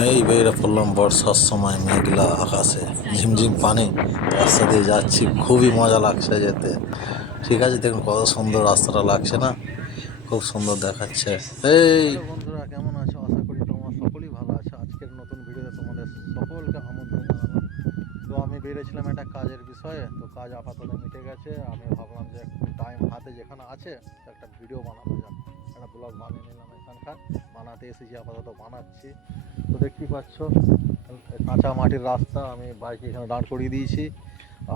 এই বেরিয়ে পড়লাম বর্ষার সময় মেঘলা আকাশে, ঝিমঝিম পানি। রাস্তা দিয়ে যাচ্ছি, খুবই মজা লাগছে যেতে। ঠিক আছে, দেখুন কত সুন্দর রাস্তাটা লাগছে না? খুব সুন্দর দেখাচ্ছে। এই! বন্ধুরা, কেমন আছো? আশা করি তোমরা সকলেই ভালো আছো। আজকের নতুন ভিডিওতে তোমাদের সকলকে আমন্ত্রণ তো আমি বেরিয়েছিলাম একটা কাজের বিষয়ে। তো কাজ আপাতত মিটে গেছে। আমি ভাবলাম যে একটু টাইম হাতে যেখানে আছে, একটা ভিডিও বানানো যাক, একটা ব্লগ বানিয়ে নিলাম। এখানকার বানাতে এসেছি, আপাতত বানাচ্ছি। তো দেখতেই পাচ্ছ, কাঁচা মাটির রাস্তা, আমি বাইকে এখানে দাঁড় করিয়ে দিয়েছি।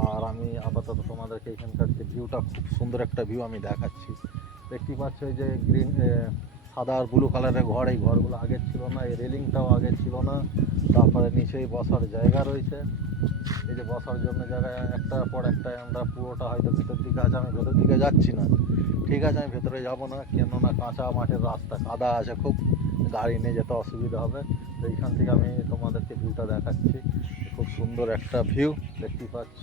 আর আমি আপাতত তোমাদেরকে এখানকার যে ভিউটা খুব সুন্দর একটা ভিউ আমি দেখাচ্ছি। দেখতেই পাচ্ছ এই যে গ্রিন সাদা আর ব্লু কালারের ঘর, এই ঘরগুলো আগে ছিল না, এই রেলিংটাও আগে ছিল না। তারপরে নিচেই বসার জায়গা রয়েছে। এই যে বসার জন্য জায়গায় একটার পর একটা আমরা পুরোটা হয়তো ভেতর দিকে আছে, আমি ভেতর দিকে যাচ্ছি না। ঠিক আছে, আমি ভেতরে যাব না, কেননা কাঁচা মাঠের রাস্তা, কাদা আছে খুব। গাড়ি নিয়ে যেতে অসুবিধা হবে। তো এইখান থেকে আমি তোমাদেরকে ভিউটা দেখাচ্ছি। খুব সুন্দর একটা ভিউ দেখতেই পাচ্ছ।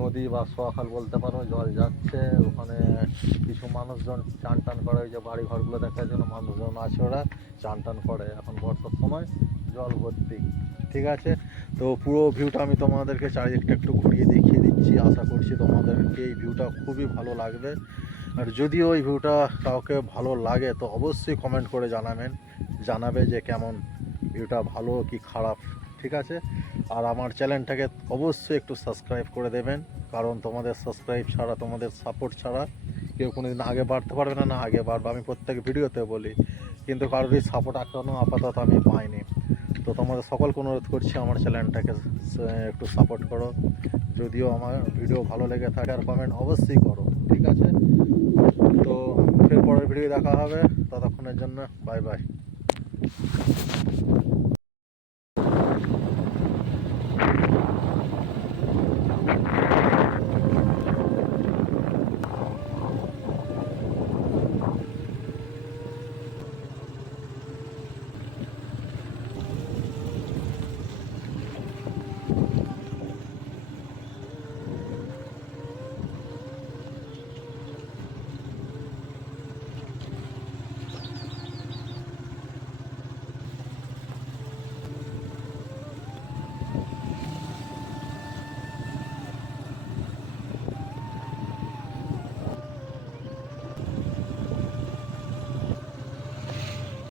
নদী বা সোয়াখাল বলতে পারো, জল যাচ্ছে। ওখানে কিছু মানুষজন চান টান করে, ওই যে বাড়ি ঘরগুলো দেখার জন্য মানুষজন আছে ওরা চান টান করে। এখন বর্ষার সময় জল ভর্তি, ঠিক আছে? তো পুরো ভিউটা আমি তোমাদেরকে চারিদিকটা একটু ঘুরিয়ে দেখিয়ে দিচ্ছি। আশা করছি তোমাদেরকে এই ভিউটা খুবই ভালো লাগবে। আর যদিও ওই ভিউটা কাউকে ভালো লাগে, তো অবশ্যই কমেন্ট করে জানাবেন, জানাবে যে কেমন ভিউটা ভালো কি খারাপ, ঠিক আছে? আর আমার চ্যানেলটাকে অবশ্যই একটু সাবস্ক্রাইব করে দেবেন, কারণ তোমাদের সাবস্ক্রাইব ছাড়া, তোমাদের সাপোর্ট ছাড়া কেউ কোনো দিন আগে বাড়তে পারবে না না আগে বাড়বে, আমি প্রত্যেক ভিডিওতে বলি। কিন্তু কারোরই সাপোর্ট এখনও আপাতত আমি পাইনি। তো তোমাদের সকলকে অনুরোধ করছি আমার চ্যানেলটাকে একটু সাপোর্ট করো। যদিও আমার ভিডিও ভালো লেগে থাকে আর কমেন্ট অবশ্যই করো। তো ফের পরের ভিডিও দেখা হবে। ততক্ষণের জন্য বাই বাই